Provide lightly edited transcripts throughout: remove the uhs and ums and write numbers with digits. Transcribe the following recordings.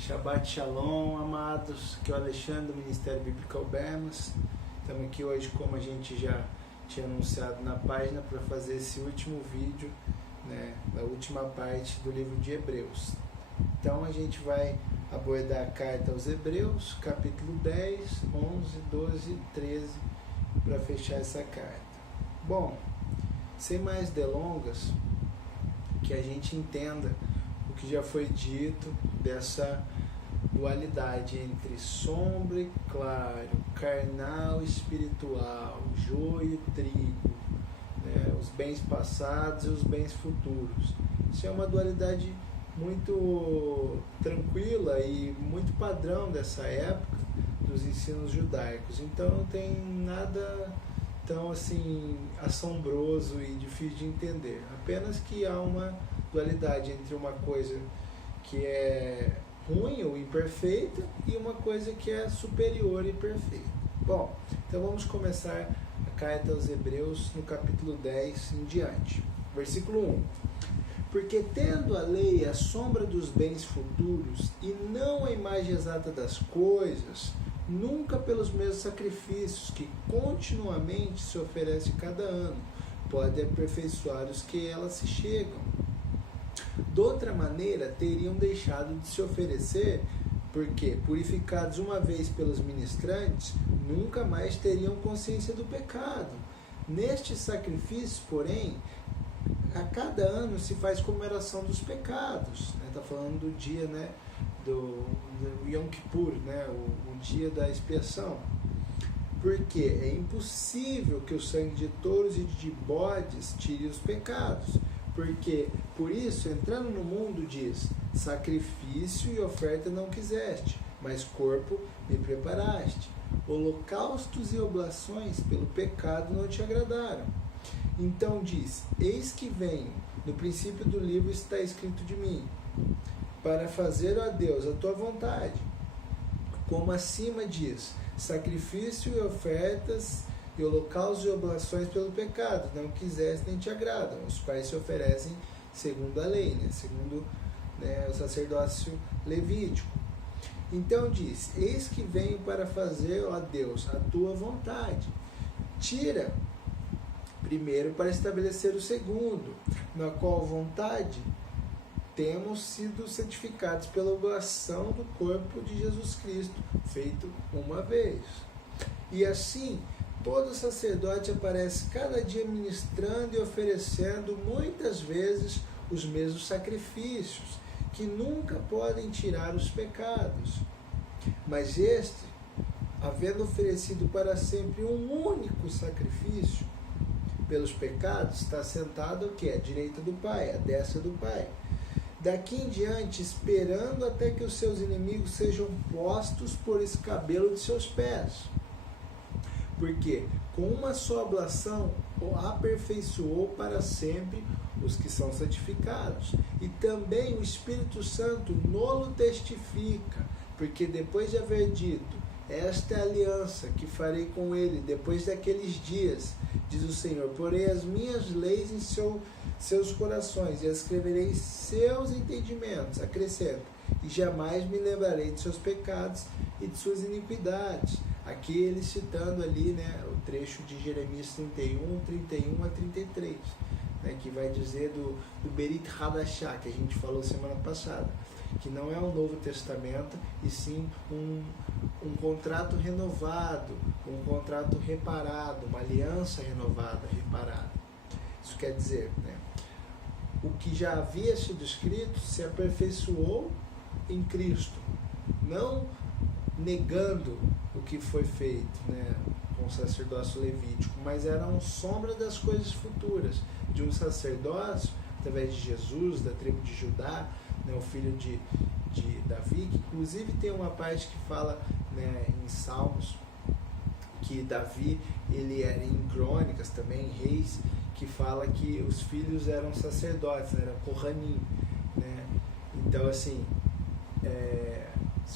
Shabbat Shalom, amados, aqui é o Alexandre do Ministério Bíblico Albermas. Estamos aqui hoje, como a gente já tinha anunciado na página, para fazer esse último vídeo, a última parte do livro de Hebreus. Então a gente vai abordar a carta aos Hebreus, capítulo 10, 11, 12 e 13, para fechar essa carta. Bom, sem mais delongas, que a gente entenda o que já foi dito dessa dualidade entre sombra e claro, carnal e espiritual, joio e trigo, os bens passados e os bens futuros. Isso é uma dualidade muito tranquila e muito padrão dessa época dos ensinos judaicos. Então não tem nada tão assim assombroso e difícil de entender. Apenas que há uma dualidade entre uma coisa que é ruim ou imperfeita e uma coisa que é superior e perfeita. Bom, então vamos começar a carta aos Hebreus no capítulo 10 em diante. Versículo 1. Porque tendo a lei a sombra dos bens futuros e não a imagem exata das coisas, nunca pelos mesmos sacrifícios que continuamente se oferece cada ano, pode aperfeiçoar os que elas se chegam. De outra maneira, teriam deixado de se oferecer, porque, purificados uma vez pelos ministrantes, nunca mais teriam consciência do pecado. Nestes sacrifícios, porém, a cada ano se faz comemoração dos pecados. Está falando do dia do Yom Kippur, o dia da expiação. Porque é impossível que o sangue de touros e de bodes tire os pecados. Porque, por isso, entrando no mundo, diz: sacrifício e oferta não quiseste, mas corpo me preparaste. Holocaustos e oblações pelo pecado não te agradaram. Então diz: eis que venho, no princípio do livro está escrito de mim, para fazer, ó Deus, a tua vontade. Como acima diz: sacrifício e ofertas e holocaustos e oblações pelo pecado não quiseste nem te agradam, os quais se oferecem segundo a lei, segundo o sacerdócio levítico. Então diz: eis que venho para fazer, ó Deus, a tua vontade. Tira primeiro para estabelecer o segundo, na qual vontade temos sido santificados pela oblação do corpo de Jesus Cristo, feito uma vez. E assim, todo sacerdote aparece cada dia ministrando e oferecendo muitas vezes os mesmos sacrifícios, que nunca podem tirar os pecados. Mas este, havendo oferecido para sempre um único sacrifício pelos pecados, está sentado o que? À direita do Pai, à destra do Pai. Daqui em diante, esperando até que os seus inimigos sejam postos por escabelo de seus pés. Porque com uma só oblação aperfeiçoou para sempre os que são santificados. E também o Espírito Santo nolo testifica, porque depois de haver dito: esta é a aliança que farei com ele depois daqueles dias, diz o Senhor, porei as minhas leis em seus corações e as escreverei em seus entendimentos, acrescento, e jamais me lembrarei de seus pecados e de suas iniquidades. Aqui ele citando ali o trecho de Jeremias 31 a 33, que vai dizer do Berit Hadashah, que a gente falou semana passada, que não é um Novo Testamento, e sim um contrato renovado, um contrato reparado, uma aliança renovada, reparada. Isso quer dizer, o que já havia sido escrito se aperfeiçoou em Cristo, não negando o que foi feito com o sacerdócio levítico, mas era uma sombra das coisas futuras, de um sacerdócio, através de Jesus, da tribo de Judá, o filho de Davi, que inclusive tem uma parte que fala em Salmos, que Davi, ele era em Crônicas também, em Reis, que fala que os filhos eram sacerdotes, eram Kohanim, Então, assim,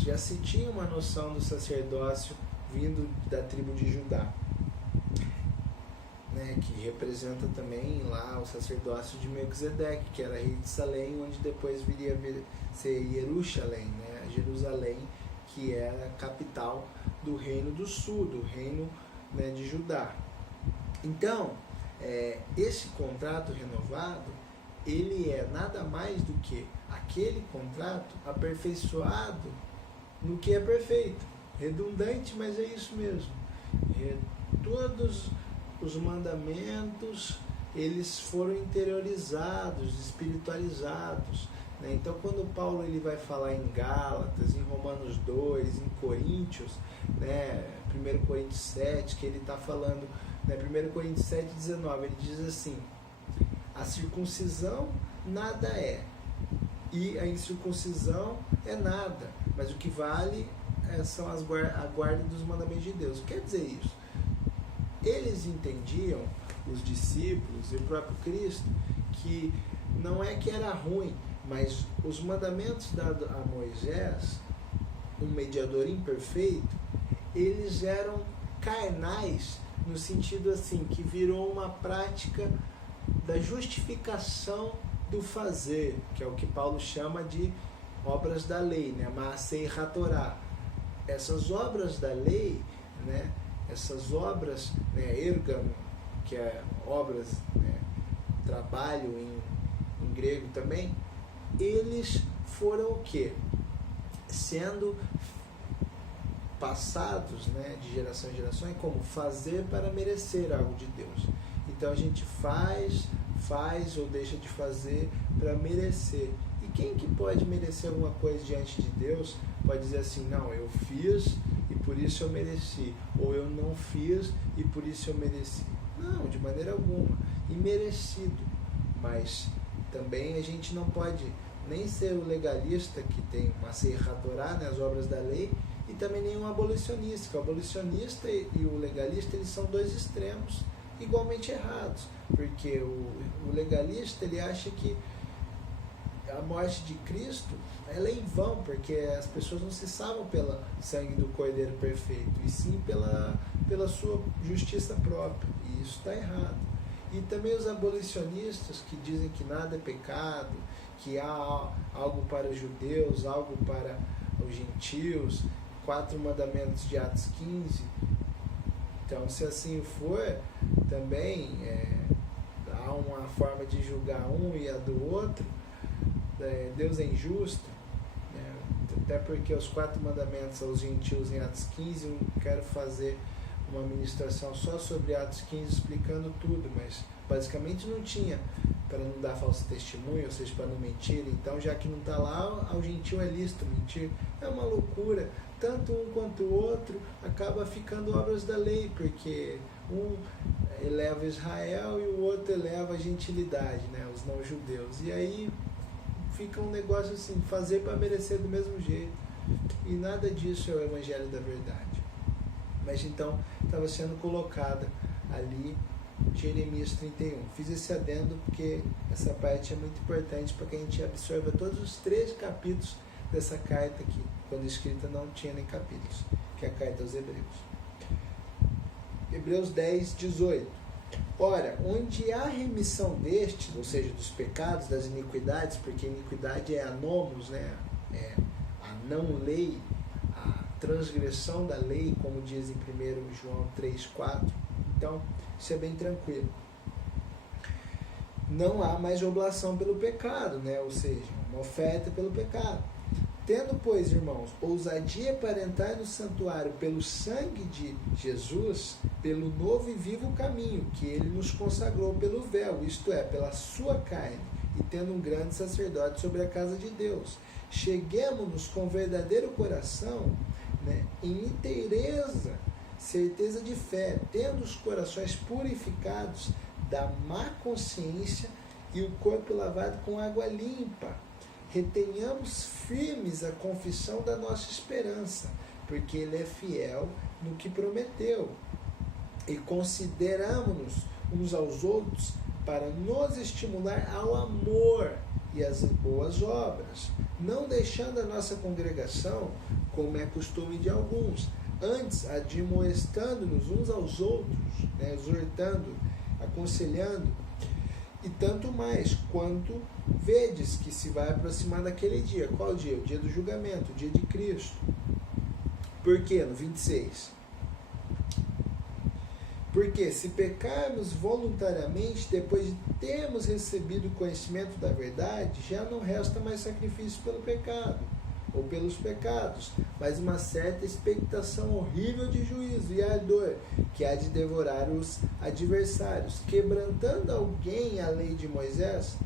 já se tinha uma noção do sacerdócio vindo da tribo de Judá, que representa também lá o sacerdócio de Melquisedeque, que era rei de Salém, onde depois viria a ser Jerusalém, Jerusalém, que era a capital do reino do sul, do reino, né, de Judá. Então, esse contrato renovado, ele é nada mais do que aquele contrato aperfeiçoado no que é perfeito. Redundante, mas é isso mesmo. Todos os mandamentos, eles foram interiorizados, espiritualizados, né? Então, quando Paulo ele vai falar em Gálatas, em Romanos 2, em Coríntios, né? 1 Coríntios 7, que ele está falando, né? 1 Coríntios 7, 19, ele diz assim: a circuncisão nada é, e a incircuncisão é nada, mas o que vale são a guarda dos mandamentos de Deus. Quer dizer isso? Eles entendiam, os discípulos e o próprio Cristo, que não é que era ruim, mas os mandamentos dados a Moisés, um mediador imperfeito, eles eram carnais, no sentido assim, que virou uma prática da justificação do fazer, que é o que Paulo chama de obras da lei, né? Maasei hatorá. Essas obras da lei, né? Essas obras, né? Ergamo, que é obras, né? Trabalho em grego também, eles foram o quê? Sendo passados, né? De geração em geração, como fazer para merecer algo de Deus. Então a gente faz ou deixa de fazer para merecer. E quem que pode merecer alguma coisa diante de Deus pode dizer assim: não, eu fiz e por isso eu mereci, ou eu não fiz e por isso eu mereci. Não, de maneira alguma. Imerecido. Mas também a gente não pode nem ser o legalista que tem uma serratorá, né, as obras da lei, e também nem um abolicionista. O abolicionista e o legalista, eles são dois extremos igualmente errados, porque o legalista, ele acha que a morte de Cristo, ela é em vão, porque as pessoas não se salvam pelo sangue do Cordeiro perfeito, e sim pela sua justiça própria, e isso está errado. E também os abolicionistas que dizem que nada é pecado, que há algo para os judeus, algo para os gentios, 4 mandamentos de Atos 15. Então, se assim for, também há uma forma de julgar um e a do outro. Deus é injusto, né? Até porque os 4 mandamentos aos gentios em Atos 15, eu quero fazer uma ministração só sobre Atos 15 explicando tudo, mas basicamente não tinha, para não dar falso testemunho, ou seja, para não mentir. Então, já que não está lá, ao gentil é lícito mentir. É uma loucura. Tanto um quanto o outro acaba ficando obras da lei, porque um eleva Israel e o outro eleva a gentilidade, né, os não-judeus. E aí fica um negócio assim, fazer para merecer do mesmo jeito. E nada disso é o Evangelho da Verdade. Mas então estava sendo colocada ali Jeremias 31. Fiz esse adendo porque essa parte é muito importante para que a gente absorva todos os 13 capítulos dessa carta aqui. Quando escrita não tinha nem capítulos, que é a carta aos Hebreus. Hebreus 10, 18. Ora, onde há remissão destes, ou seja, dos pecados, das iniquidades, porque iniquidade é a nomos, né? É a não lei, a transgressão da lei, como diz em 1 João 3, 4. Então, isso é bem tranquilo. Não há mais oblação pelo pecado, né? Ou seja, uma oferta pelo pecado. Tendo, pois, irmãos, ousadia para entrar no santuário pelo sangue de Jesus, pelo novo e vivo caminho que ele nos consagrou pelo véu, isto é, pela sua carne, e tendo um grande sacerdote sobre a casa de Deus, cheguemo-nos com verdadeiro coração, né, em inteireza, certeza de fé, tendo os corações purificados da má consciência e o corpo lavado com água limpa. Retenhamos firmes a confissão da nossa esperança, porque Ele é fiel no que prometeu. E consideramos-nos uns aos outros para nos estimular ao amor e às boas obras, não deixando a nossa congregação, como é costume de alguns, antes admoestando-nos uns aos outros, né, exortando, aconselhando, E tanto mais quanto vedes que se vai aproximar daquele dia. Qual dia? O dia do julgamento, o dia de Cristo. Por quê? No 26. Porque se pecarmos voluntariamente, depois de termos recebido o conhecimento da verdade, já não resta mais sacrifício pelo pecado, ou pelos pecados, mas uma certa expectação horrível de juízo e ardor, que há de devorar os adversários. Quebrantando alguém a lei de Moisés,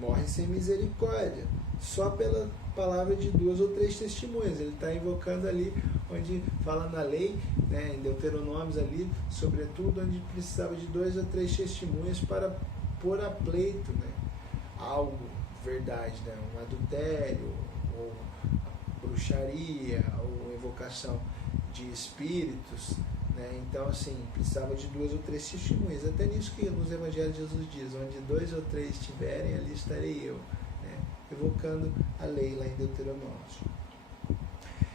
morre sem misericórdia, só pela palavra de 2 ou 3 testemunhas. Ele está invocando ali, onde fala na lei, né, em Deuteronômios ali, sobretudo, onde precisava de 2 ou 3 testemunhas para pôr a pleito, né, algo, verdade, né, um adultério, ou bruxaria, ou invocação de espíritos, né? Então, assim, precisava de 2 ou 3 testemunhas. Até nisso que nos evangelhos Jesus diz, onde 2 ou 3 estiverem, ali estarei eu, né? Evocando a lei lá em Deuteronômio.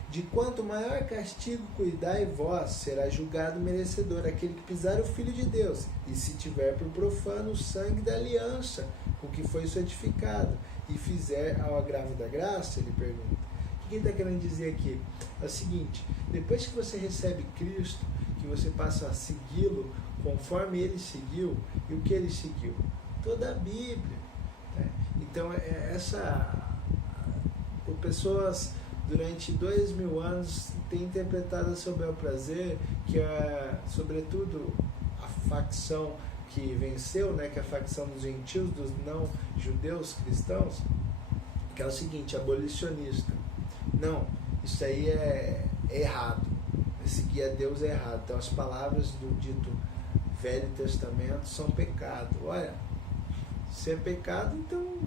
De quanto maior castigo cuidai vós, será julgado merecedor aquele que pisar o Filho de Deus, e se tiver por profano o sangue da aliança com que foi santificado, e fizer ao agravo da graça, ele pergunta. O que ele está querendo dizer aqui? É o seguinte, depois que você recebe Cristo, que você passa a segui-lo conforme ele seguiu, e o que ele seguiu? Toda a Bíblia. Né? Então, pessoas durante 2000 anos têm interpretado a seu bel prazer que, sobretudo, a facção que venceu, né, que é a facção dos gentios, dos não-judeus cristãos, que é o seguinte, abolicionista. Não, isso aí é errado. Seguir a Deus é errado. Então as palavras do dito Velho Testamento são pecado. Olha, se é pecado, então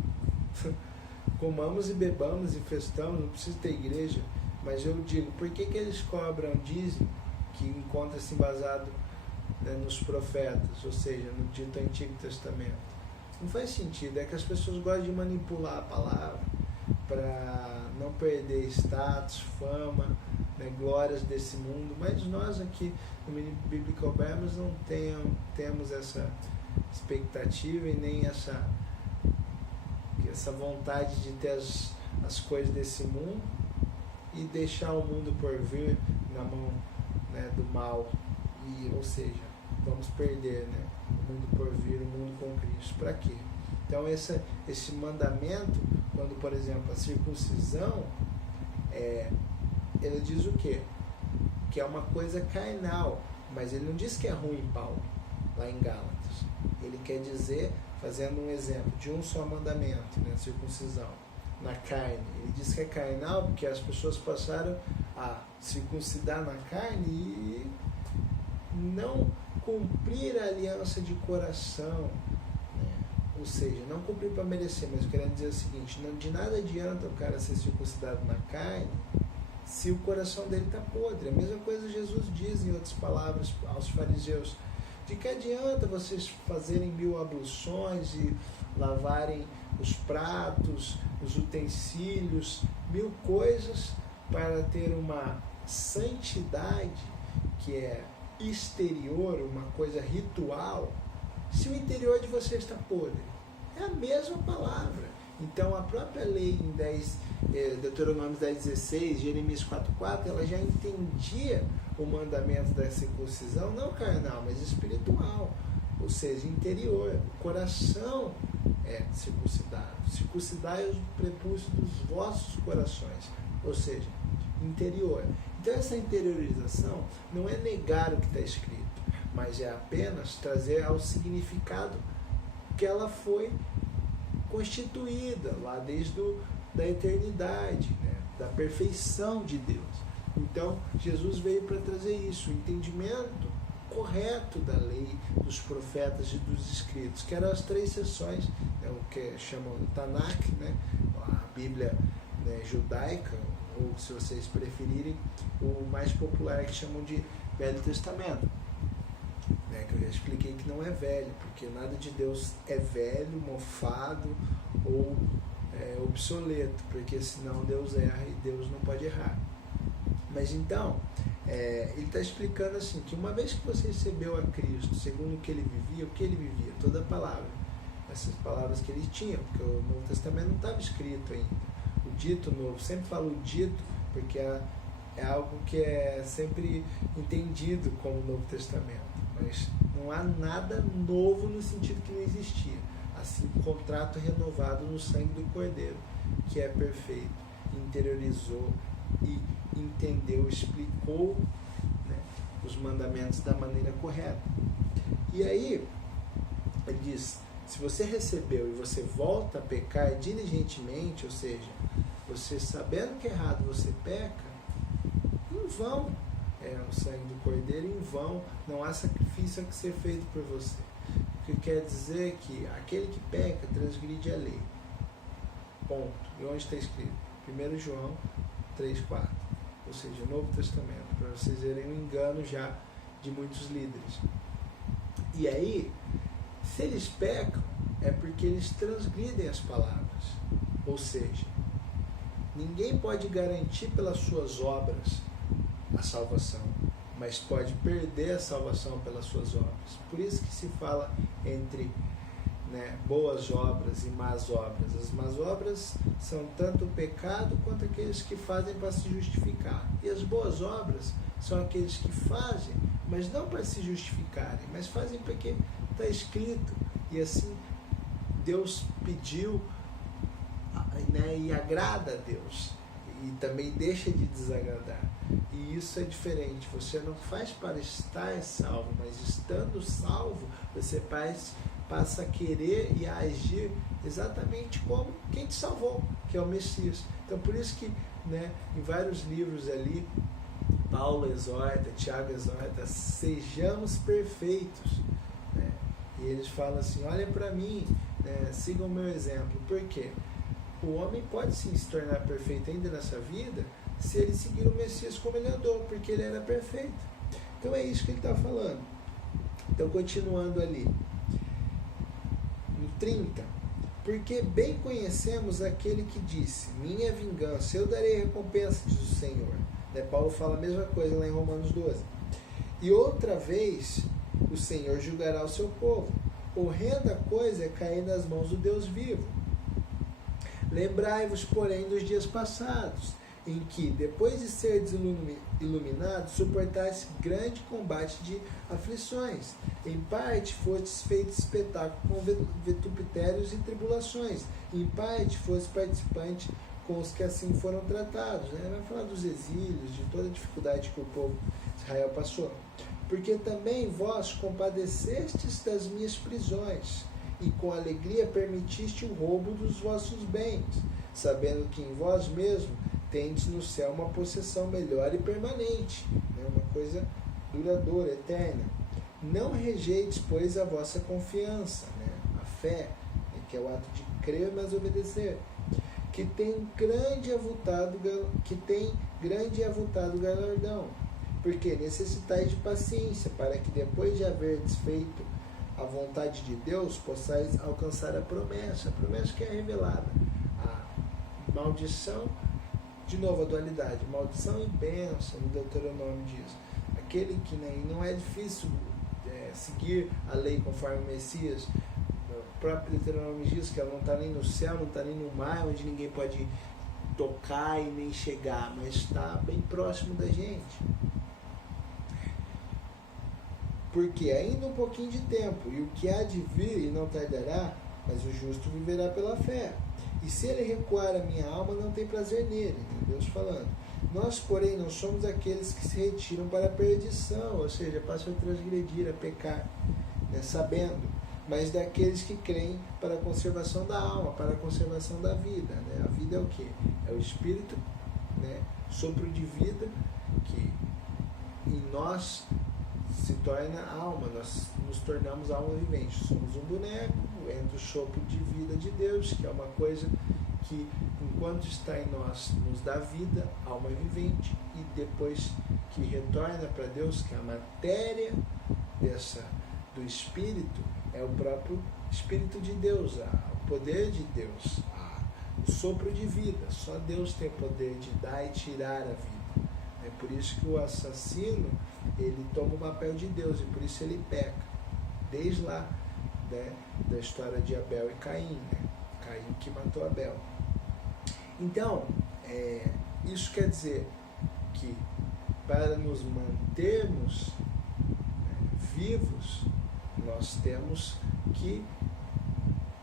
comamos e bebamos e festamos, não precisa ter igreja. Mas eu digo, por que eles cobram dízimo que encontra-se embasado, né, nos profetas, ou seja, no dito Antigo Testamento? Não faz sentido, é que as pessoas gostam de manipular a palavra para não perder status, fama, né, glórias desse mundo, mas nós aqui no Biblical Bemos não temos essa expectativa e nem essa vontade de ter as coisas desse mundo e deixar o mundo por vir na mão, né, do mal, ou seja, vamos perder, né, o mundo por vir, o mundo com Cristo. Para quê? Então esse mandamento, quando, por exemplo, a circuncisão, ele diz o quê? Que é uma coisa carnal, mas ele não diz que é ruim, Paulo, lá em Gálatas. Ele quer dizer, fazendo um exemplo, de um só mandamento, né, circuncisão, na carne. Ele diz que é carnal porque as pessoas passaram a circuncidar na carne e não cumprir a aliança de coração, ou seja, não cumprir para merecer, mas eu quero dizer o seguinte, não, de nada adianta o cara ser circuncidado na carne se o coração dele está podre. A mesma coisa Jesus diz, em outras palavras, aos fariseus, de que adianta vocês fazerem 1000 abluções e lavarem os pratos, os utensílios, 1000 coisas para ter uma santidade que é exterior, uma coisa ritual, se o interior de você está podre. É a mesma palavra. Então a própria lei em Deuteronômio 10:16, Jeremias 4:4, ela já entendia o mandamento da circuncisão, não carnal, mas espiritual, ou seja, interior. O coração é circuncidado. Circuncidai os prepúcios dos vossos corações, ou seja, interior. Então essa interiorização não é negar o que está escrito, mas é apenas trazer ao significado que ela foi constituída lá desde da eternidade, né? Da perfeição de Deus. Então Jesus veio para trazer isso, o entendimento correto da lei, dos profetas e dos escritos, que eram as 3 seções, né? O que chamam o Tanakh, né? A Bíblia, né, judaica, ou se vocês preferirem, o mais popular que chamam de Velho Testamento, né, que eu já expliquei que não é velho, porque nada de Deus é velho, mofado ou obsoleto, porque senão Deus erra e Deus não pode errar. Mas então, ele está explicando assim, que uma vez que você recebeu a Cristo, segundo o que ele vivia, toda a palavra, essas palavras que eles tinham, porque o Novo Testamento não estava escrito ainda. O dito novo, sempre falo dito, porque é algo que é sempre entendido como Novo Testamento, mas não há nada novo no sentido que não existia. Assim, o contrato renovado no sangue do Cordeiro, que é perfeito, interiorizou e entendeu, explicou, né, os mandamentos da maneira correta. E aí, ele diz, se você recebeu e você volta a pecar diligentemente, ou seja, você sabendo que é errado, você peca, em vão é o sangue do Cordeiro, em vão, não há sacrifício a que ser feito por você. O que quer dizer que aquele que peca transgride a lei. Ponto. E onde está escrito? 1 João 3,4. Ou seja, o Novo Testamento, para vocês verem o engano já de muitos líderes. E aí, se eles pecam, é porque eles transgridem as palavras. Ou seja, ninguém pode garantir pelas suas obras a salvação, mas pode perder a salvação pelas suas obras. Por isso que se fala entre, né, boas obras e más obras. As más obras são tanto o pecado quanto aqueles que fazem para se justificar. E as boas obras são aqueles que fazem, mas não para se justificarem, mas fazem porque está escrito. E assim Deus pediu, né, e agrada a Deus. E também deixa de desagradar. E isso é diferente. Você não faz para estar salvo, mas estando salvo, você passa a querer e a agir exatamente como quem te salvou, que é o Messias. Então, por isso que, né, em vários livros ali, Paulo exorta, Tiago exorta, sejamos perfeitos. Né? E eles falam assim, olhem para mim, né, sigam o meu exemplo. Por quê? O homem pode sim se tornar perfeito ainda nessa vida se ele seguir o Messias como ele andou, porque ele era perfeito. Então é isso que ele está falando. Então, continuando ali. No 30. Porque bem conhecemos aquele que disse, minha vingança, eu darei recompensa, diz o Senhor. Né? Paulo fala a mesma coisa lá em Romanos 12. E outra vez o Senhor julgará o seu povo. Horrenda coisa é cair nas mãos do Deus vivo. Lembrai-vos, porém, dos dias passados, em que, depois de seres iluminados, suportaste grande combate de aflições. Em parte fostes feitos espetáculo com vitupérios e tribulações. Em parte fostes participante com os que assim foram tratados. Né? Vai falar dos exílios, de toda a dificuldade que o povo de Israel passou. Porque também vós compadecestes das minhas prisões, e com alegria permitiste o roubo dos vossos bens, sabendo que em vós mesmo tendes no céu uma possessão melhor e permanente, né? Uma coisa duradoura, eterna. Não rejeites, pois, a vossa confiança, né? A fé, né? Que é o ato de crer, mas obedecer, que tem grande e avultado galardão, porque necessitais de paciência, para que depois de haver desfeito a vontade de Deus, possais alcançar a promessa que é revelada. A maldição, de novo a dualidade, maldição e bênção, no Deuteronômio diz. Aquele que não é difícil seguir a lei conforme o Messias, o próprio Deuteronômio diz que ela não está nem no céu, não está nem no mar, onde ninguém pode tocar e nem chegar, mas está bem próximo da gente. Porque ainda um pouquinho de tempo, e o que há de vir e não tardará, mas o justo viverá pela fé. E se ele recuar a minha alma, não tem prazer nele, né? Deus falando. Nós, porém, não somos aqueles que se retiram para a perdição, ou seja, passam a transgredir, a pecar, né? Sabendo, mas daqueles que creem para a conservação da alma, para a conservação da vida. Né? A vida é o quê? É o Espírito, né? Sopro de vida, que em nós se torna alma, nós nos tornamos alma vivente. Somos um boneco, entra o sopro de vida de Deus, que é uma coisa que, enquanto está em nós, nos dá vida, alma vivente, e depois que retorna para Deus, que é a matéria do Espírito, é o próprio Espírito de Deus, o poder de Deus, o sopro de vida. Só Deus tem o poder de dar e tirar a vida. É por isso que o assassino, ele toma o papel de Deus, e por isso ele peca. Desde lá né, da história de Abel e Caim, né? Caim que matou Abel. Então, isso quer dizer que para nos mantermos vivos, nós temos que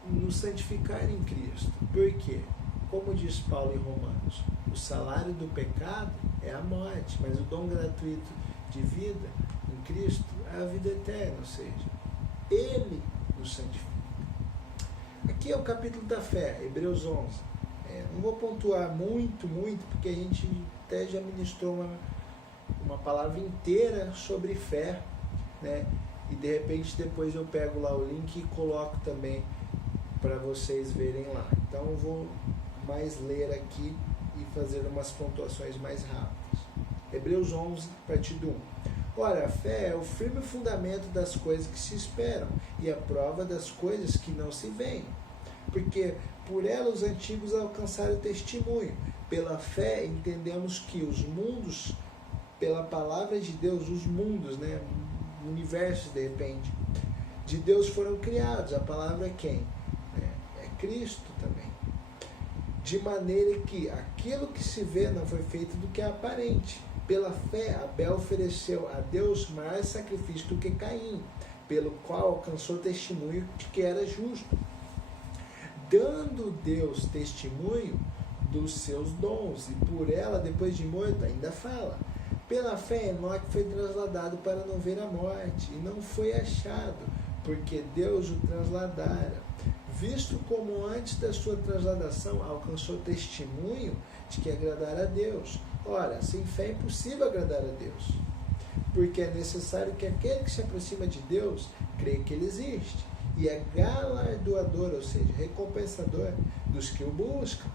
nos santificar em Cristo. Por quê? Como diz Paulo em Romanos, o salário do pecado é a morte, mas o dom gratuito de vida em Cristo é a vida eterna, ou seja, Ele nos santifica. Aqui é o capítulo da fé, Hebreus 11. Não vou pontuar muito, porque a gente até já ministrou uma palavra inteira sobre fé, né? E de repente depois eu pego lá o link e coloco também para vocês verem lá. Então eu vou mais ler aqui e fazer umas pontuações mais rápidas. Hebreus 11, a partir do 1. Ora, a fé é o firme fundamento das coisas que se esperam e a prova das coisas que não se veem. Porque por ela os antigos alcançaram o testemunho. Pela fé entendemos que os mundos, pela palavra de Deus, os mundos, né, universos de repente, de Deus foram criados. A palavra é quem? É Cristo também. De maneira que aquilo que se vê não foi feito do que é aparente. Pela fé, Abel ofereceu a Deus mais sacrifício do que Caim, pelo qual alcançou testemunho de que era justo, dando Deus testemunho dos seus dons, e por ela, depois de morto, ainda fala. Pela fé, Enoque foi trasladado para não ver a morte, e não foi achado, porque Deus o trasladara, visto como antes da sua transladação alcançou testemunho de que agradara a Deus. Ora, sem fé é impossível agradar a Deus, porque é necessário que aquele que se aproxima de Deus creia que Ele existe, e é galardoador, ou seja, recompensador dos que o buscam.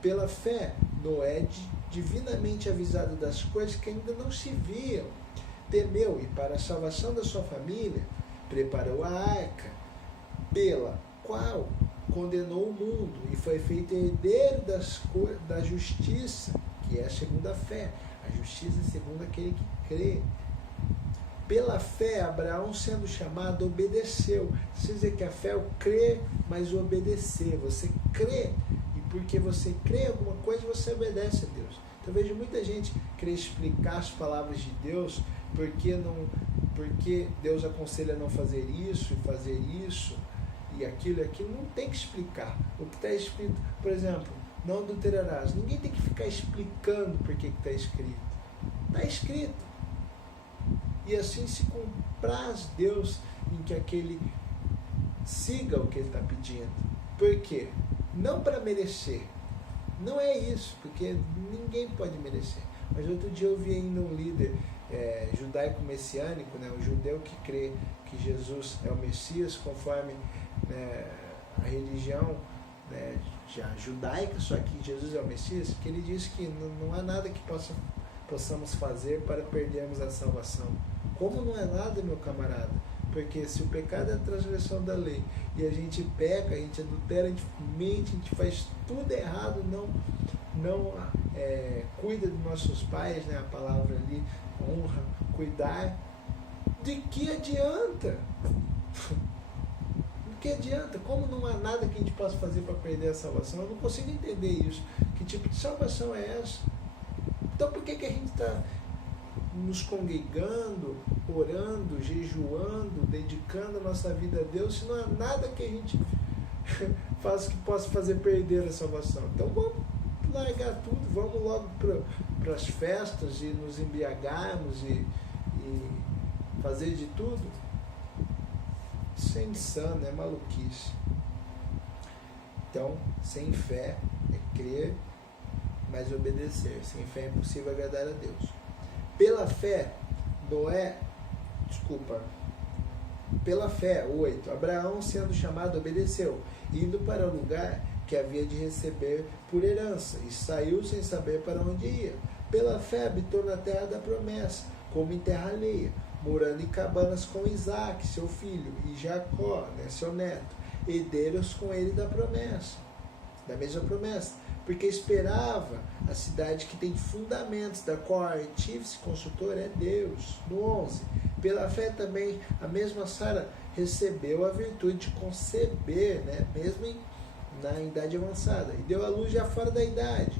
Pela fé, Noé, divinamente avisado das coisas que ainda não se viam, temeu e para a salvação da sua família preparou a arca, pela qual condenou o mundo e foi feito herdeiro da justiça, que é a segunda fé, a justiça segundo aquele que crê. Pela fé, Abraão, sendo chamado, obedeceu. Isso dizer que a fé é o crer, mas o obedecer. Você crê, e porque você crê em alguma coisa, você obedece a Deus. Então, eu vejo muita gente querer explicar as palavras de Deus, porque Deus aconselha a não fazer isso e fazer isso, e aquilo, não tem que explicar. O que está escrito, por exemplo, não adulterarás. Ninguém tem que ficar explicando por que está escrito. Está escrito. E assim se compraz Deus em que aquele siga o que ele está pedindo. Por quê? Não para merecer. Não é isso, porque ninguém pode merecer. Mas outro dia eu vi ainda um líder judaico-messiânico, né, um judeu que crê que Jesus é o Messias, conforme, né, a religião, né, já judaica, só que Jesus é o Messias, que ele diz que não há nada que possamos fazer para perdermos a salvação. Como não é nada, meu camarada? Porque se o pecado é a transgressão da lei, e a gente peca, a gente adultera, a gente mente, a gente faz tudo errado, não cuida dos nossos pais, né, a palavra ali, honra, cuidar, de que adianta? De que adianta? Como não há nada que a gente possa fazer para perder a salvação? Eu não consigo entender isso. Que tipo de salvação é essa? Então por que a gente está nos congregando, orando, jejuando, dedicando a nossa vida a Deus, se não há nada que a gente faça que possa fazer perder a salvação? Então vamos largar tudo, vamos logo para as festas e nos embriagarmos e fazer de tudo? Isso é insano, é maluquice. Então, sem fé é crer, mas obedecer. Sem fé é impossível agradar a Deus. Pela fé, pela fé, 8, Abraão, sendo chamado, obedeceu, indo para o lugar que havia de receber por herança, e saiu sem saber para onde ia. Pela fé, habitou na terra da promessa, como em terra alheia, morando em cabanas com Isaac, seu filho, e Jacó, né, seu neto, herdeiros com ele da mesma promessa, porque esperava a cidade que tem fundamentos, da qual o artífice consultor é Deus. No 11, Pela fé também, a mesma Sara recebeu a virtude de conceber, né? Mesmo na idade avançada, e deu à luz já fora da idade,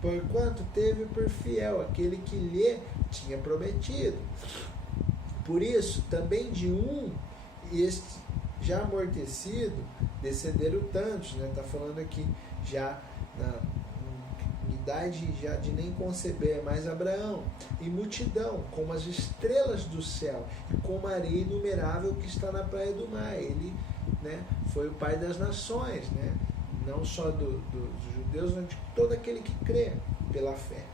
porquanto teve por fiel aquele que lhe tinha prometido. Por isso, também de um, este já amortecido, descenderam tantos, né? Está falando aqui já na idade já de nem conceber mais Abraão, em multidão, como as estrelas do céu, e como a areia inumerável que está na praia do mar. Ele, né, foi o pai das nações, né? Não só dos judeus, mas de todo aquele que crê pela fé.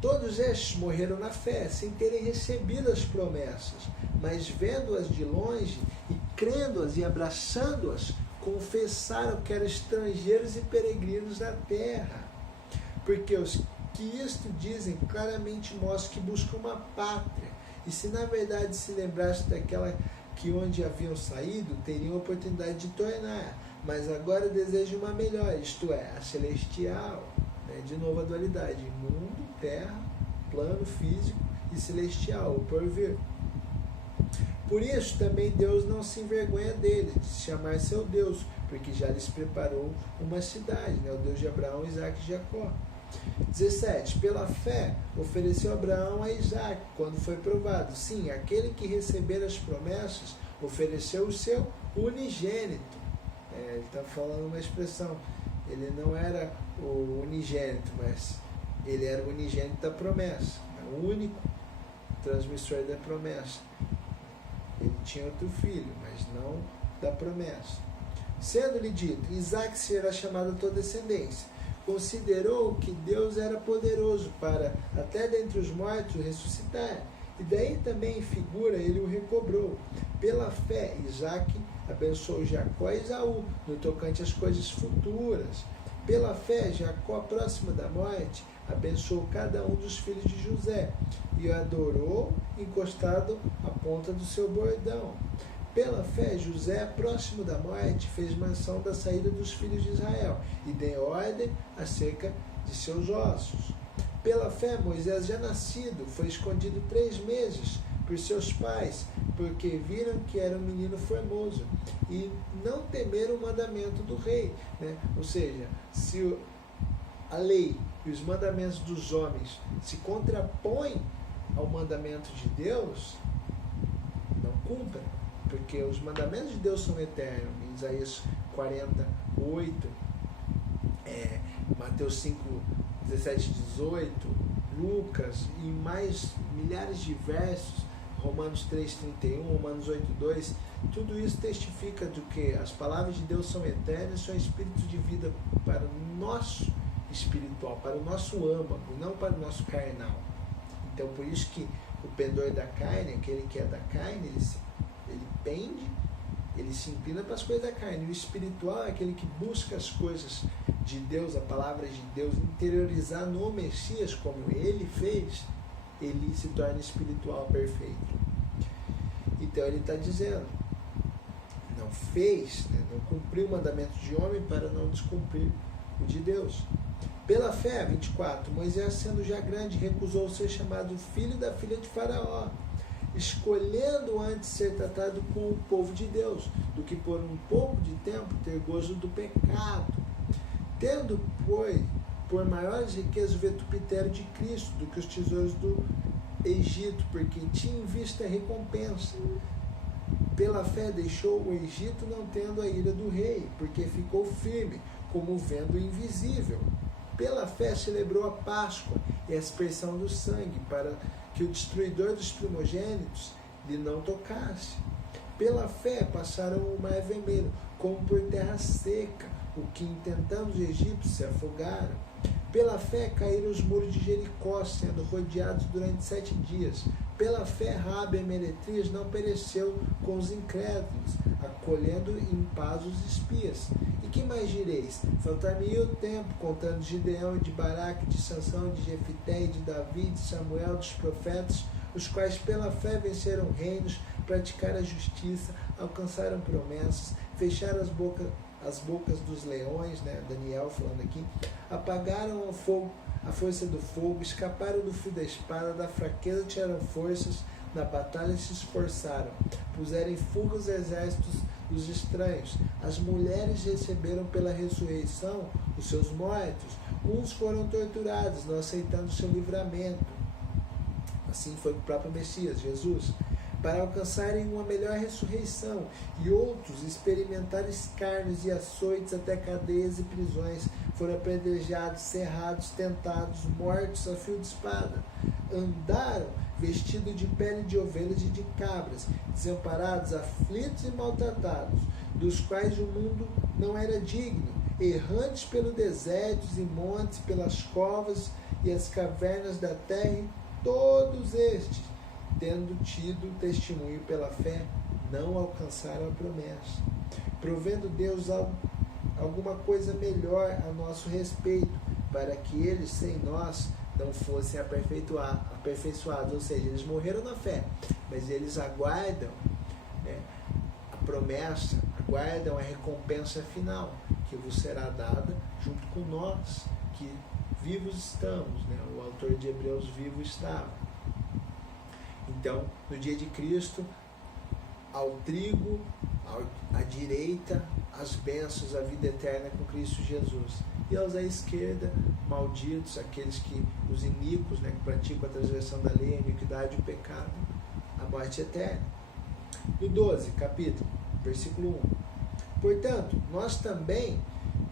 Todos estes morreram na fé, sem terem recebido as promessas, mas vendo-as de longe e crendo-as e abraçando-as, confessaram que eram estrangeiros e peregrinos na terra. Porque os que isto dizem claramente mostram que buscam uma pátria. E se na verdade se lembrassem daquela que onde haviam saído, teriam a oportunidade de tornar. Mas agora desejam uma melhor, isto é, a celestial. Né? De novo a dualidade, mundo, terra, plano físico e celestial, o porvir. Por isso também Deus não se envergonha deles, de se chamar seu Deus, porque já lhes preparou uma cidade, né? O Deus de Abraão, Isaque e Jacó. 17. Pela fé ofereceu Abraão a Isaque, quando foi provado. Sim, aquele que receber as promessas ofereceu o seu unigênito. Ele está falando uma expressão, ele não era o unigênito, mas ele era o unigênito da promessa, o único transmissor da promessa. Ele tinha outro filho, mas não da promessa. Sendo-lhe dito, Isaque será chamado a tua descendência. Considerou que Deus era poderoso para, até dentre os mortos, ressuscitar. E daí também, em figura, ele o recobrou. Pela fé, Isaque abençoou Jacó e Esaú, no tocante às coisas futuras. Pela fé, Jacó, próximo da morte, abençoou cada um dos filhos de José e o adorou encostado à ponta do seu bordão. Pela fé, José, próximo da morte, fez menção da saída dos filhos de Israel e deu ordem acerca de seus ossos. Pela fé, Moisés, já nascido, foi escondido 3 meses por seus pais, porque viram que era um menino formoso e não temeram o mandamento do rei. Né? Ou seja, se a lei e os mandamentos dos homens se contrapõem ao mandamento de Deus, não cumprem, porque os mandamentos de Deus são eternos. Em Isaías 48, Mateus 5, 17, 18, Lucas e mais milhares de versos, Romanos 3, 31, Romanos 8, 2, tudo isso testifica de que as palavras de Deus são eternas, são espíritos de vida para o nosso espiritual, para o nosso âmago, não para o nosso carnal. Então, por isso que o pendor da carne, aquele que é da carne, ele pende, ele se inclina para as coisas da carne. E o espiritual é aquele que busca as coisas de Deus, a palavra de Deus, interiorizar no Messias, como ele fez, ele se torna espiritual perfeito. Então ele está dizendo, não fez, né, não cumpriu o mandamento de homem para não descumprir o de Deus. Pela fé, 24, Moisés, sendo já grande, recusou ser chamado filho da filha de Faraó, escolhendo antes ser tratado com o povo de Deus, do que por um pouco de tempo ter gozo do pecado, tendo, por maiores riquezas o vitupério de Cristo do que os tesouros do Egito, porque tinha em vista a recompensa. Pela fé deixou o Egito, não tendo a ira do rei, porque ficou firme, como vendo o invisível. Pela fé celebrou a Páscoa e a aspersão do sangue, para que o destruidor dos primogênitos lhe não tocasse. Pela fé passaram o mar vermelho, como por terra seca, o que, intentando os egípcios, se afogaram. Pela fé caíram os muros de Jericó, sendo rodeados durante 7 dias. Pela fé Raabe, a meretriz, não pereceu com os incrédulos, acolhendo em paz os espias. E que mais direis? Faltar-me-ia o tempo, contando de Gideão, de Baraque, de Sansão, de Jefité, de Davi, de Samuel, dos profetas, os quais pela fé venceram reinos, praticaram a justiça, alcançaram promessas, fecharam as bocas dos leões, né? Daniel falando aqui, apagaram a força do fogo, escaparam do fio da espada, da fraqueza tiraram forças, Na batalha se esforçaram, puseram em fuga os exércitos dos estranhos. As mulheres receberam pela ressurreição os seus mortos. Uns foram torturados, não aceitando seu livramento. Assim foi o próprio Messias, Jesus, para alcançarem uma melhor ressurreição, e outros experimentaram escárnios e açoites até cadeias e prisões, foram apedrejados, serrados, tentados, mortos a fio de espada. Andaram vestidos de pele de ovelhas e de cabras, desamparados, aflitos e maltratados, dos quais o mundo não era digno, errantes pelo desertos e montes, pelas covas e as cavernas da terra, e todos estes, tendo tido testemunho pela fé, não alcançaram a promessa, provendo Deus alguma coisa melhor a nosso respeito, para que eles sem nós não fossem aperfeiçoados, ou seja, eles morreram na fé, mas eles aguardam, né, a promessa, aguardam a recompensa final, que vos será dada junto com nós, que vivos estamos, né? O autor de Hebreus vivo estava. Então, no dia de Cristo, ao trigo, à direita, as bênçãos, a vida eterna com Cristo Jesus. E aos à esquerda, malditos, aqueles que, os iníquos, né, que praticam a transgressão da lei, a iniquidade e o pecado, a morte eterna. No 12, capítulo, versículo 1. Portanto, nós também,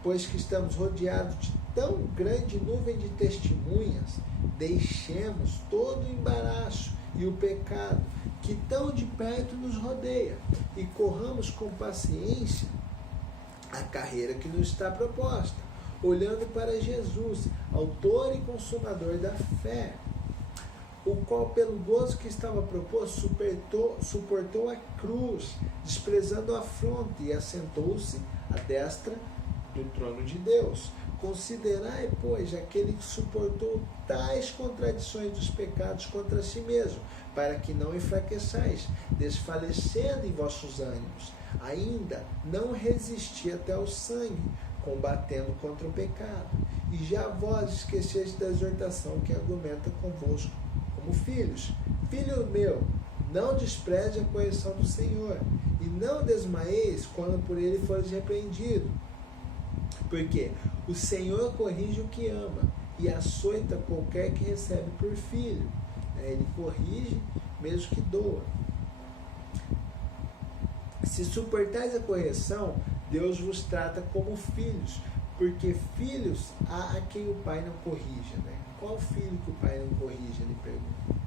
pois que estamos rodeados de tão grande nuvem de testemunhas, deixemos todo o embaraço e o pecado que tão de perto nos rodeia, e corramos com paciência a carreira que nos está proposta, olhando para Jesus, autor e consumador da fé, o qual, pelo gozo que estava proposto, suportou a cruz, desprezando a afronta, e assentou-se à destra do trono de Deus. Considerai, pois, aquele que suportou tais contradições dos pecados contra si mesmo, para que não enfraqueçais, desfalecendo em vossos ânimos. Ainda não resisti até ao sangue, combatendo contra o pecado. E já vós esqueceste da exortação que argumenta convosco como filhos. Filho meu, não despreze a correção do Senhor, e não desmaieis quando por ele fores repreendido. Porque o Senhor corrige o que ama, e açoita qualquer que recebe por filho. Ele corrige mesmo que doa. Se suportais a correção, Deus vos trata como filhos, porque filhos há a quem o pai não corrija. Né? Qual filho que o pai não corrija? Ele pergunta.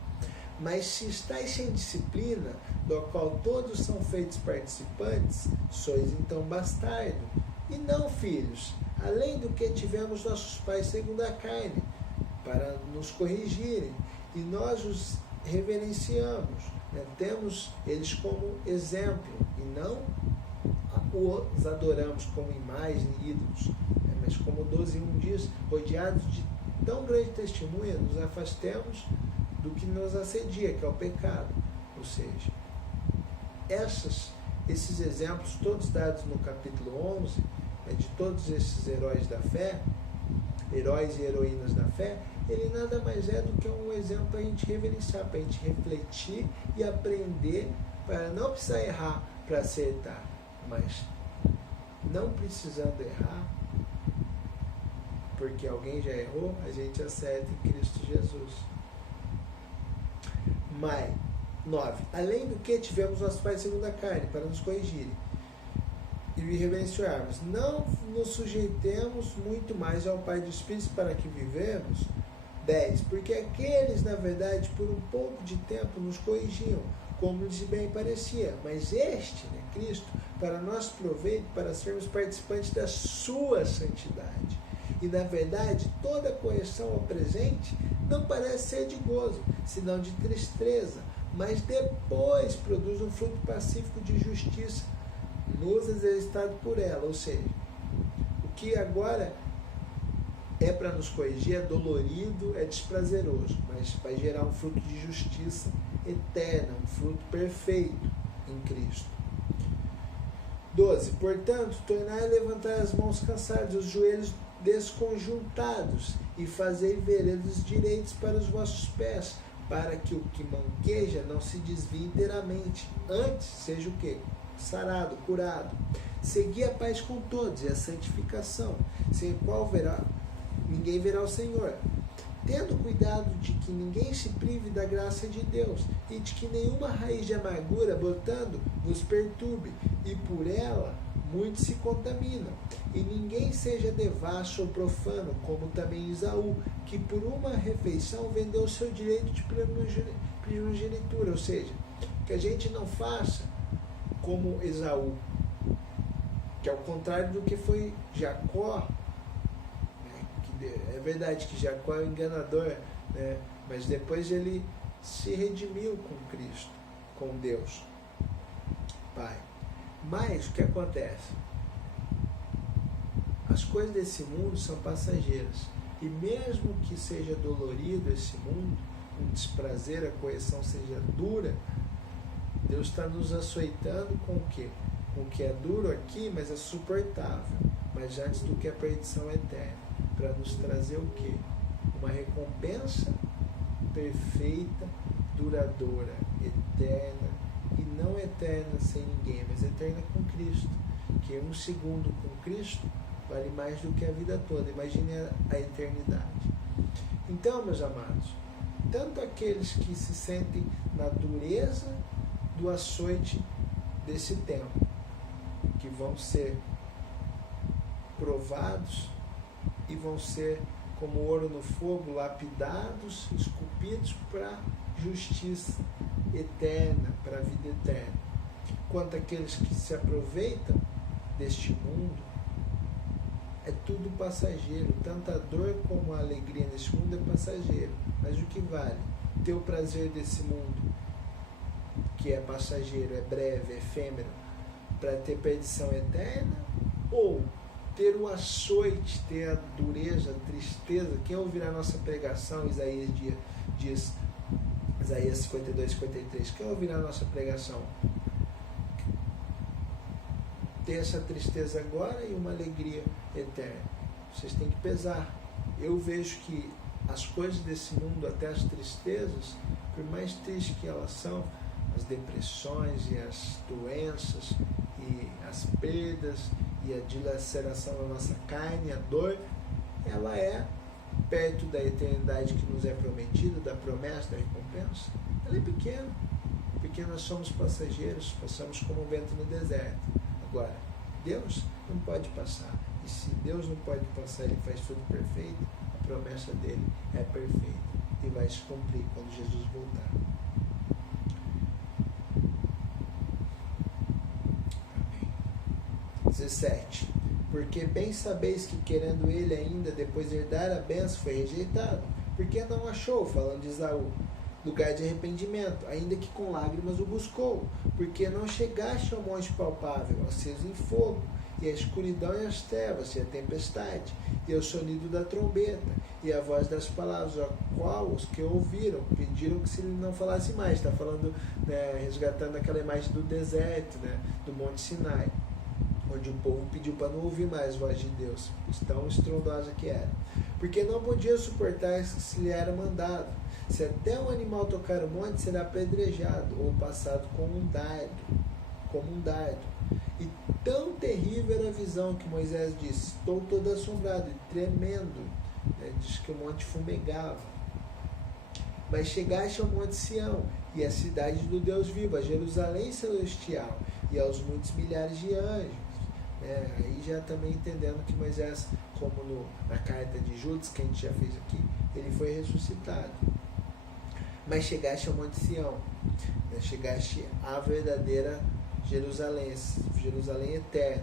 Mas se estáis sem disciplina, do qual todos são feitos participantes, sois então bastardo, e não filhos, além do que tivemos nossos pais segundo a carne, para nos corrigirem, e nós os reverenciamos, né? Temos eles como exemplo, e não os adoramos como imagens e ídolos, né? Mas como 12:1 diz, rodeados de tão grande testemunha, nos afastemos do que nos assedia, que é o pecado. Ou seja, esses exemplos, todos dados no capítulo 11, de todos esses heróis da fé, heróis e heroínas da fé, ele nada mais é do que um exemplo para a gente reverenciar, para a gente refletir e aprender, para não precisar errar para acertar, mas não precisando errar, porque alguém já errou, a gente acerta em Cristo Jesus. Mas, 9. Além do que tivemos nossos pais segundo a carne, para nos corrigirem e reverenciarmos, não nos sujeitemos muito mais ao Pai do Espírito para que vivemos. 10. Porque aqueles, na verdade, por um pouco de tempo nos corrigiam, como lhes bem parecia, mas este, né, Cristo, para nosso proveito, para sermos participantes da sua santidade. E, na verdade, toda correção ao presente não parece ser de gozo, senão de tristeza, mas depois produz um fruto pacífico de justiça, nos exercitado por ela. Ou seja, o que agora é para nos corrigir é dolorido, é desprazeroso, mas vai gerar um fruto de justiça eterna, um fruto perfeito em Cristo. 12. Portanto, tornai a levantar as mãos cansadas, os joelhos desconjuntados, e fazei veredas direitos para os vossos pés, para que o que manqueja não se desvie inteiramente, antes seja o quê? Sarado, curado. Segui a paz com todos e a santificação, sem a qual ninguém verá o Senhor. Tendo cuidado de que ninguém se prive da graça de Deus, e de que nenhuma raiz de amargura brotando nos perturbe, e por ela muitos se contaminam. E ninguém seja devasso ou profano, como também Esaú, que por uma refeição vendeu o seu direito de primogenitura. Ou seja, que a gente não faça como Esaú, que ao contrário do que foi Jacó. É verdade que Jacó é um enganador, né? Mas depois ele se redimiu com Cristo, com Deus Pai. Mas o que acontece? As coisas desse mundo são passageiras. E mesmo que seja dolorido esse mundo, um desprazer, a correção seja dura, Deus está nos açoitando com o quê? Com o que é duro aqui, mas é suportável. Mas antes do que a perdição eterna. Para nos trazer o quê? Uma recompensa perfeita, duradoura, eterna, e não eterna sem ninguém, mas eterna com Cristo, que um segundo com Cristo vale mais do que a vida toda. Imagine a eternidade. Então, meus amados, tanto aqueles que se sentem na dureza do açoite desse tempo, que vão ser provados e vão ser como ouro no fogo, lapidados, esculpidos para justiça eterna, para a vida eterna. Quanto àqueles que se aproveitam deste mundo, é tudo passageiro. Tanto a dor como a alegria nesse mundo é passageiro. Mas o que vale? Ter o prazer desse mundo, que é passageiro, é breve, é efêmero, para ter perdição eterna, ou ter o açoite, ter a dureza, a tristeza? Quem ouvirá a nossa pregação, Isaías diz, Isaías 52, 53, quem ouvirá a nossa pregação? Ter essa tristeza agora e uma alegria eterna. Vocês têm que pesar. Eu vejo que as coisas desse mundo, até as tristezas, por mais tristes que elas são, as depressões e as doenças e as perdas e a dilaceração da nossa carne, a dor, ela é perto da eternidade que nos é prometida, da promessa, da recompensa. Ela é pequena, porque nós somos passageiros, passamos como um vento no deserto. Agora, Deus não pode passar, e se Deus não pode passar, Ele faz tudo perfeito, a promessa dele é perfeita e vai se cumprir quando Jesus voltar. 17. Porque bem sabeis que, querendo ele ainda, depois de herdar a bênção, foi rejeitado. Porque não achou, falando de Esaú, lugar de arrependimento, ainda que com lágrimas o buscou. Porque não chegaste ao monte palpável, aceso em fogo, e a escuridão e as trevas, e a tempestade, e o sonido da trombeta, e a voz das palavras, a qual os que ouviram pediram que se ele não falasse mais. Está falando, né, resgatando aquela imagem do deserto, né, do Monte Sinai, onde o povo pediu para não ouvir mais a voz de Deus, tão estrondosa que era. Porque não podia suportar se lhe era mandado. Se até um animal tocar o monte, será apedrejado, ou passado como um dardo. E tão terrível era a visão que Moisés disse: estou todo assombrado e tremendo. Diz que o monte fumegava. Mas chegaste ao monte Sião, e à cidade do Deus vivo, a Jerusalém celestial, e aos muitos milhares de anjos. Aí já também entendendo que Moisés, como na carta de Judas, que a gente já fez aqui, ele foi ressuscitado. Mas chegaste ao monte Sião, chegaste à verdadeira Jerusalém, Jerusalém eterna.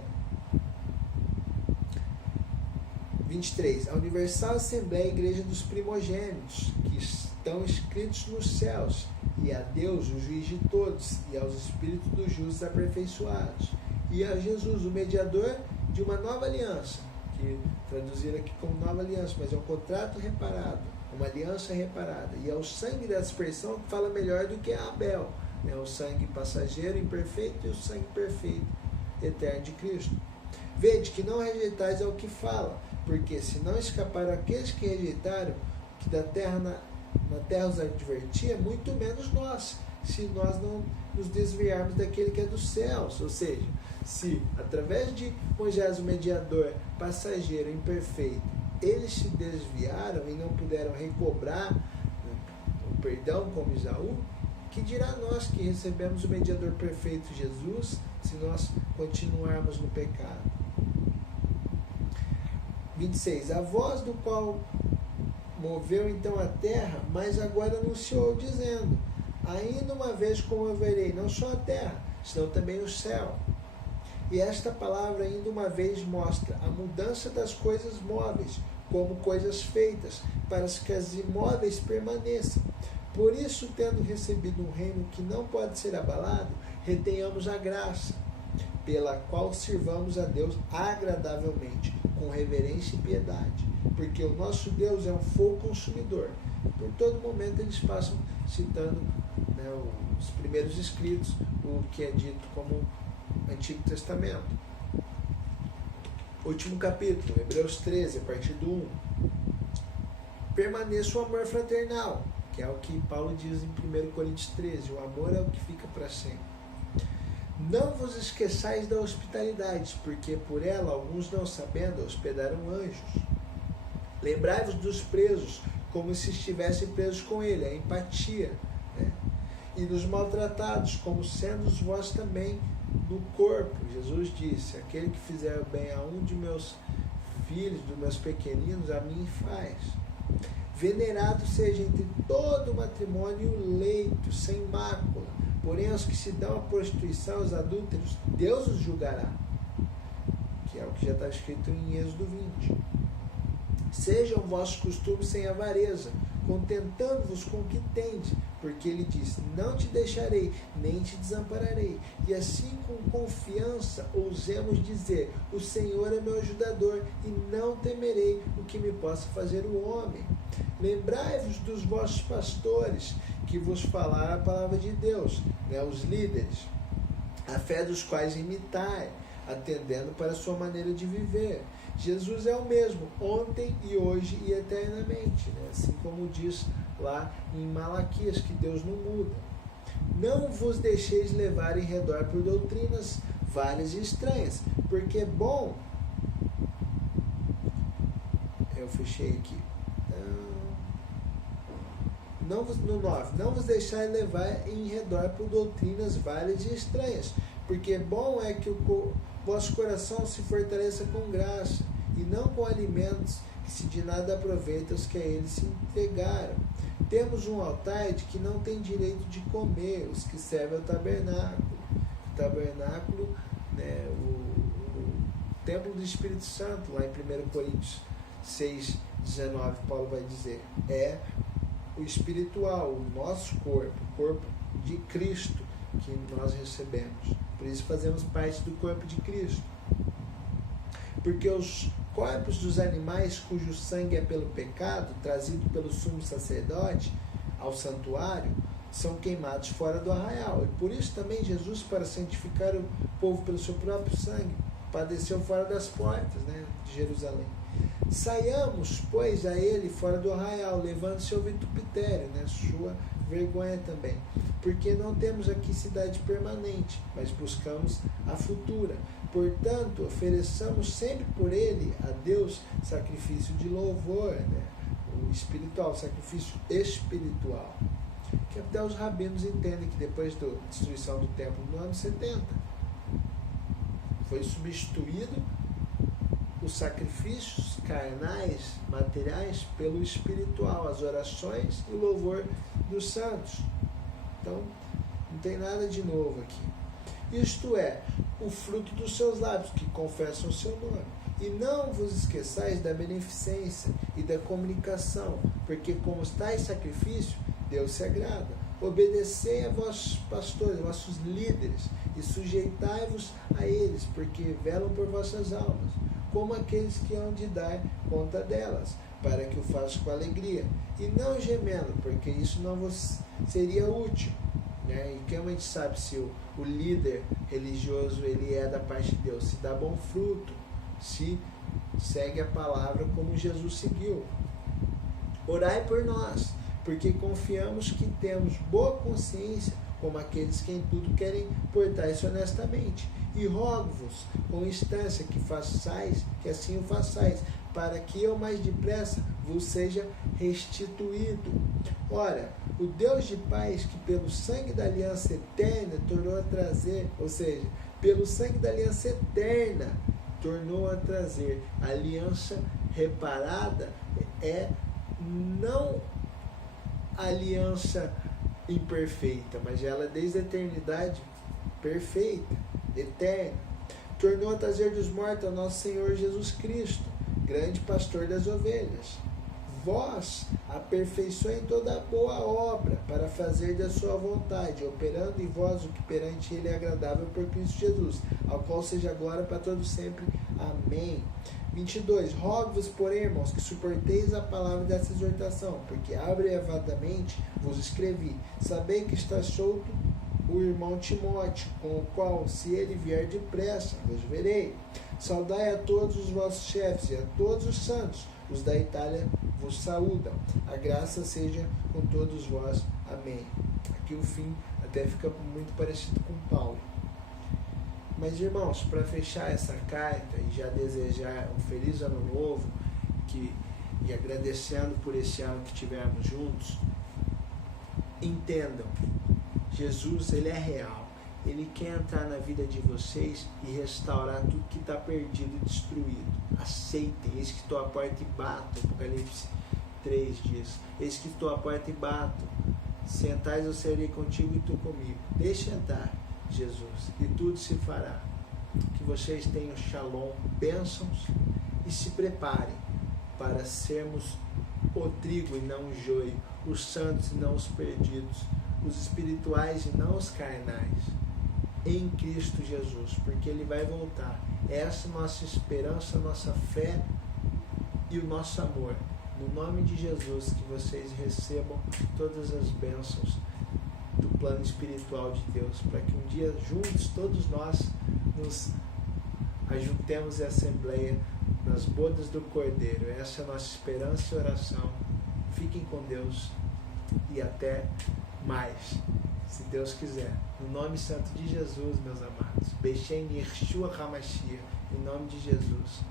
23. A universal assembleia, a igreja dos primogênitos, que estão escritos nos céus, e a Deus, o juiz de todos, e aos espíritos dos justos aperfeiçoados, e a Jesus, o mediador de uma nova aliança, que traduziram aqui como nova aliança, mas é um contrato reparado, uma aliança reparada, e é o sangue da aspersão que fala melhor do que a Abel, o sangue passageiro, imperfeito, e o sangue perfeito, eterno de Cristo. Vede que não rejeitais ao que fala, porque se não escaparam aqueles que rejeitaram, que da terra na terra os advertia, muito menos nós, se nós não nos desviarmos daquele que é dos céus. Ou seja, se através de Moisés, o mediador passageiro imperfeito, eles se desviaram e não puderam recobrar, né, o perdão como Isaú, que dirá nós que recebemos o mediador perfeito Jesus, se nós continuarmos no pecado. 26. A voz do qual moveu então a terra, mas agora anunciou, dizendo: ainda uma vez comoverei não só a terra, senão também o céu. E esta palavra ainda uma vez mostra a mudança das coisas móveis como coisas feitas, para que as imóveis permaneçam. Por isso, tendo recebido um reino que não pode ser abalado, retenhamos a graça, pela qual sirvamos a Deus agradavelmente, com reverência e piedade, porque o nosso Deus é um fogo consumidor. Por todo momento eles passam citando, né, os primeiros escritos, o que é dito como Antigo Testamento. Último capítulo, Hebreus 13, a partir do 1. Permaneça o amor fraternal, que é o que Paulo diz em 1 Coríntios 13, o amor é o que fica para sempre. Não vos esqueçais da hospitalidade, porque por ela, alguns não sabendo, hospedaram anjos. Lembrai-vos dos presos, como se estivessem presos com ele, a empatia, né? E dos maltratados, como sendo vós também no corpo. Jesus disse: aquele que fizer o bem a um de meus filhos, dos meus pequeninos, a mim faz. Venerado seja entre todo o matrimônio o leito, sem mácula. Porém, aos que se dão à prostituição, aos adúlteros, Deus os julgará. Que é o que já está escrito em Êxodo 20. Sejam vossos costumes sem avareza, contentando-vos com o que tendes, porque ele diz: não te deixarei, nem te desampararei. E assim, com confiança, ousemos dizer: o Senhor é meu ajudador, e não temerei o que me possa fazer o homem. Lembrai-vos dos vossos pastores, que vos falaram a palavra de Deus, né, os líderes, a fé dos quais imitai, atendendo para a sua maneira de viver. Jesus é o mesmo, ontem e hoje e eternamente, né? Assim como diz lá em Malaquias, que Deus não muda. Não vos deixeis levar em redor por doutrinas várias e estranhas, porque é bom... Eu fechei aqui. No 9, não vos deixai levar em redor por doutrinas várias e estranhas, porque bom é que o vosso coração se fortaleça com graça, e não com alimentos que se de nada aproveitam os que a eles se entregaram. Temos um altar de que não tem direito de comer os que servem ao tabernáculo. O tabernáculo, né, o templo do Espírito Santo, lá em 1 Coríntios 6, 19, Paulo vai dizer, é o espiritual, o nosso corpo, o corpo de Cristo que nós recebemos. Por isso fazemos parte do corpo de Cristo. Porque os corpos dos animais cujo sangue é pelo pecado, trazido pelo sumo sacerdote ao santuário, são queimados fora do arraial. E por isso também Jesus, para santificar o povo pelo seu próprio sangue, padeceu fora das portas, né, de Jerusalém. Saiamos, pois, a ele fora do arraial, levando seu vitupetério, né, sua vergonha também. Porque não temos aqui cidade permanente, mas buscamos a futura. Portanto, ofereçamos sempre por ele a Deus sacrifício de louvor, né, o espiritual, sacrifício espiritual. Que até os rabinos entendem que depois da destruição do templo no ano 70, foi substituído os sacrifícios carnais, materiais, pelo espiritual, as orações e o louvor dos santos. Então, não tem nada de novo aqui. Isto é, o fruto dos seus lábios, que confessam o seu nome. E não vos esqueçais da beneficência e da comunicação, porque como tais sacrifício, Deus se agrada. Obedecei a vossos pastores, vossos líderes, e sujeitai-vos a eles, porque velam por vossas almas, como aqueles que hão de dar conta delas, para que o façam com alegria, e não gemendo, porque isso não vos seria útil. Né? E como a gente sabe se o líder religioso ele é da parte de Deus? Se dá bom fruto, se segue a palavra como Jesus seguiu. Orai por nós, porque confiamos que temos boa consciência, como aqueles que em tudo querem portar-se honestamente. E rogo-vos com instância que assim o façais, para que eu mais depressa vos seja restituído. Ora, o Deus de paz, que pelo sangue da aliança eterna tornou a trazer, ou seja, pelo sangue da aliança eterna tornou a trazer a aliança reparada, é não a aliança imperfeita, mas ela desde a eternidade perfeita, eterna. Tornou a trazer dos mortos a nosso Senhor Jesus Cristo, grande pastor das ovelhas. Vós aperfeiçoem toda a boa obra para fazer da sua vontade, operando em vós o que perante ele é agradável por Cristo Jesus, ao qual seja glória para todos sempre. Amém. 22. Rogo-vos, porém, irmãos, que suporteis a palavra dessa exortação, porque abreviadamente vos escrevi. Sabei que está solto o irmão Timóteo, com o qual, se ele vier depressa, vos verei. Saudai a todos os vossos chefes e a todos os santos. Os da Itália vos saúdam. A graça seja com todos vós. Amém. Aqui o fim até fica muito parecido com Paulo. Mas, irmãos, para fechar essa carta e já desejar um feliz ano novo e agradecendo por esse ano que tivemos juntos, entendam, Jesus, ele é real. Ele quer entrar na vida de vocês e restaurar tudo que está perdido e destruído. Aceitem. Eis que estou à porta e bato. Apocalipse 3 diz. Eis que estou à porta e bato. Sentais, eu serei contigo e tu comigo. Deixa entrar, Jesus, e tudo se fará. Que vocês tenham shalom, bênçãos, e se preparem para sermos o trigo e não o joio, os santos e não os perdidos, os espirituais e não os carnais, em Cristo Jesus, porque Ele vai voltar. Essa é a nossa esperança, a nossa fé e o nosso amor. No nome de Jesus, que vocês recebam todas as bênçãos do plano espiritual de Deus, para que um dia juntos, todos nós, nos ajuntemos em assembleia nas bodas do Cordeiro. Essa é a nossa esperança e oração. Fiquem com Deus e até mais, se Deus quiser. No nome santo de Jesus, meus amados. Beshem Yeshua HaMashiach. Em nome de Jesus.